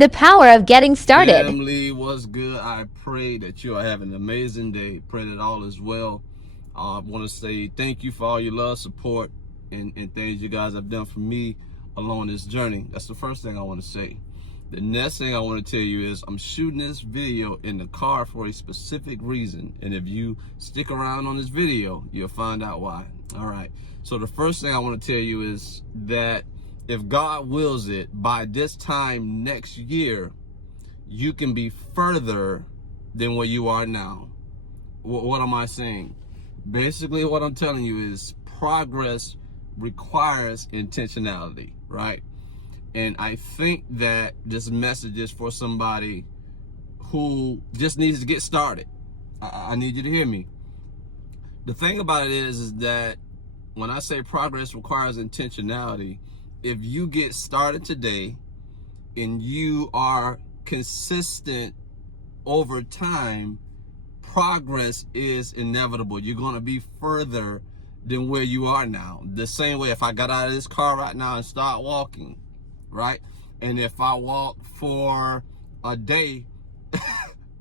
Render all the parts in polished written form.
The power of getting started. Family, what's good? I pray that you are having an amazing day. Pray that all is well. I want to say thank you for all your love, support, and things you guys have done for me along this journey. That's the first thing I want to say. The next thing I want to tell you is I'm shooting this video in the car for a specific reason. And if you stick around on this video, you'll find out why. All right. So the first thing I want to tell you is that if God wills it, by this time next year, you can be further than where you are now. What am I saying? Basically, what I'm telling you is progress requires intentionality, right? And I think that this message is for somebody who just needs to get started. I need you to hear me. The thing about it is that when I say progress requires intentionality, if you get started today and you are consistent over time, progress is inevitable. You're going to be further than where you are now. The same way if I got out of this car right now and start walking, right? And if I walk for a day,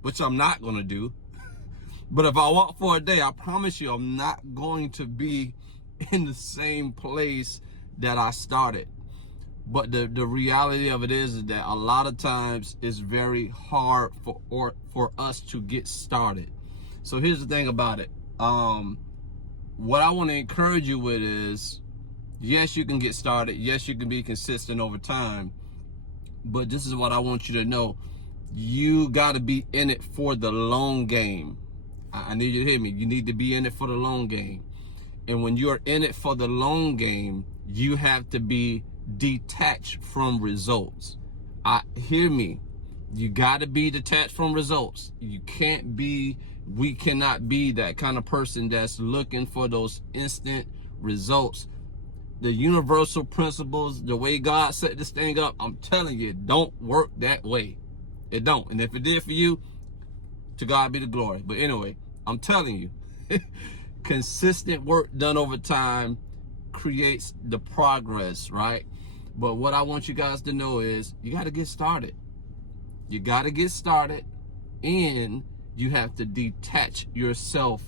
which I'm not going to do, but if I walk for a day, I promise you I'm not going to be in the same place that I started. But the reality of it is that a lot of times it's very hard for us to get started. So here's the thing about it. What I want to encourage you with is, yes, you can get started. Yes, you can be consistent over time. But this is what I want you to know. You got to be in it for the long game. I need you to hear me. You need to be in it for the long game. And when you're in it for the long game, you have to be detached from results. Hear me. You got to be detached from results. We cannot be that kind of person that's looking for those instant results. The universal principles, the way God set this thing up, I'm telling you, it don't work that way. It don't. And if it did for you, to God be the glory. But anyway, I'm telling you, consistent work done over time creates the progress, right? But what I want you guys to know is you got to get started. You got to get started, and you have to detach yourself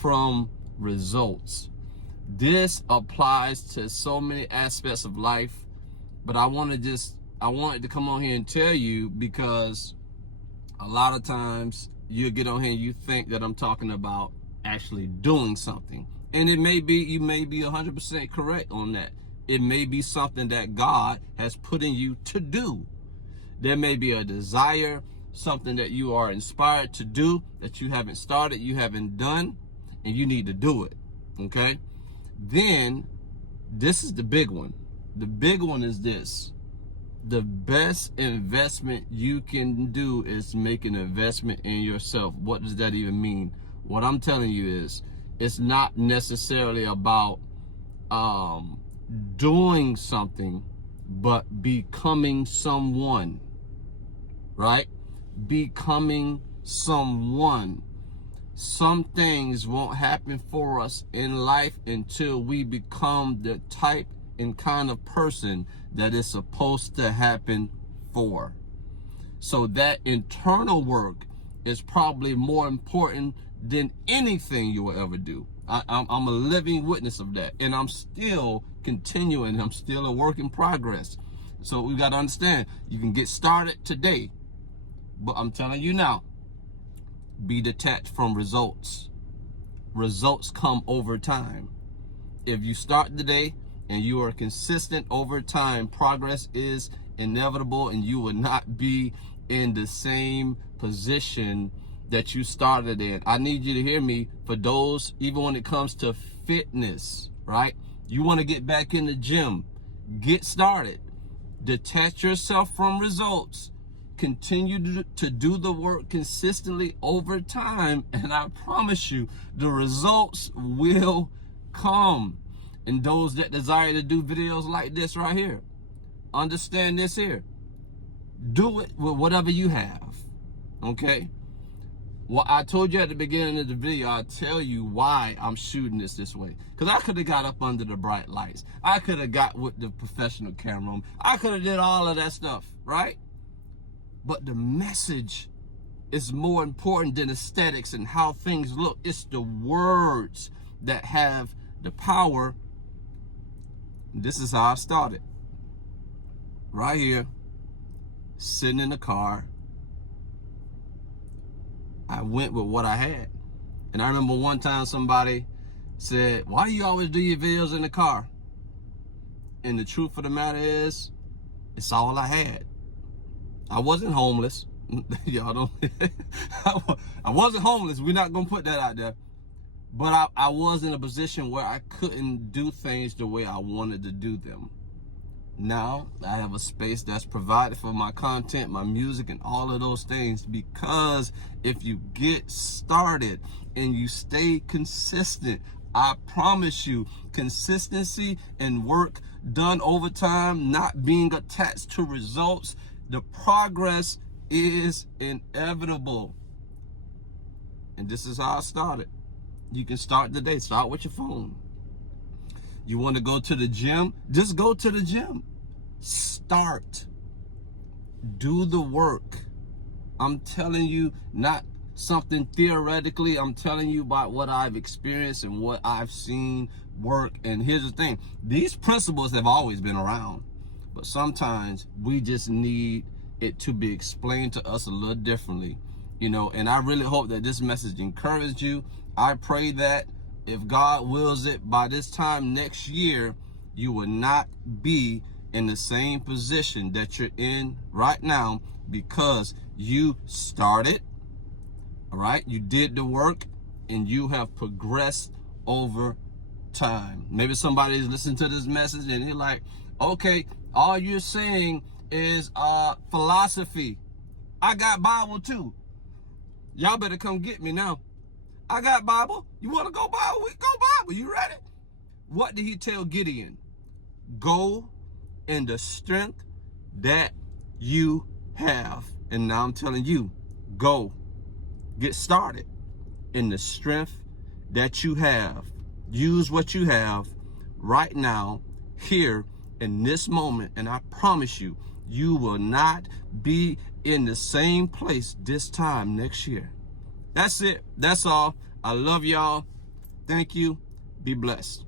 from results. This applies to so many aspects of life, but I wanted to come on here and tell you, because a lot of times you get on here and you think that I'm talking about actually doing something. And you may be 100% correct on that. It may be something that God has put in you to do. There may be a desire, something that you are inspired to do that you haven't started, you haven't done, and you need to do it, okay? Then, this is the big one. The big one is this. The best investment you can do is make an investment in yourself. What does that even mean? What I'm telling you is, it's not necessarily about doing something, but becoming someone, right? Becoming someone. Some things won't happen for us in life until we become the type and kind of person that is supposed to happen for. So that internal work is probably more important than anything you will ever do. I'm a living witness of that, and I'm still continuing. I'm still a work in progress. So we got to understand, you can get started today, but I'm telling you now, be detached from results. Results come over time. If you start today and you are consistent over time, progress is inevitable, and you will not be in the same position that you started in. I need you to hear me. For those, even when it comes to fitness, right? You want to get back in the gym, get started. Detach yourself from results. Continue to do the work consistently over time, and I promise you, the results will come. And those that desire to do videos like this right here, understand this here. Do it with whatever you have, okay? Well, I told you at the beginning of the video, I'll tell you why I'm shooting this way. Because I could have got up under the bright lights. I could have got with the professional camera. I could have did all of that stuff, right? but the message is more important than aesthetics and how things look. It's the words that have the power. This is how I started. Right here, sitting in the car, I went with what I had. And I remember one time somebody said, why do you always do your videos in the car? And the truth of the matter is, it's all I had. I wasn't homeless. Y'all don't. I wasn't homeless. We're not going to put that out there. But I was in a position where I couldn't do things the way I wanted to do them. Now I have a space that's provided for my content, my music, and all of those things, because if you get started and you stay consistent, I promise you, consistency and work done over time, not being attached to results, the progress is inevitable. And this is how I started. You can start the day. Start with your phone. You want to go to the gym? Just go to the gym. Start. Do the work. I'm telling you, not something theoretically. I'm telling you about what I've experienced and what I've seen work. And here's the thing. These principles have always been around, but sometimes we just need it to be explained to us a little differently, you know. And I really hope that this message encouraged you. I pray that if God wills it, by this time next year, you will not be in the same position that you're in right now, because you started, all right? You did the work and you have progressed over time. Maybe somebody is listening to this message and they're like, okay, all you're saying is philosophy. I got Bible too. Y'all better come get me now. I got Bible. You want to go Bible? We go Bible. You ready? What did he tell Gideon? Go in the strength that you have. And now I'm telling you, go. Get started in the strength that you have. Use what you have right now, here, in this moment. And I promise you, you will not be in the same place this time next year. That's it. That's all. I love y'all. Thank you. Be blessed.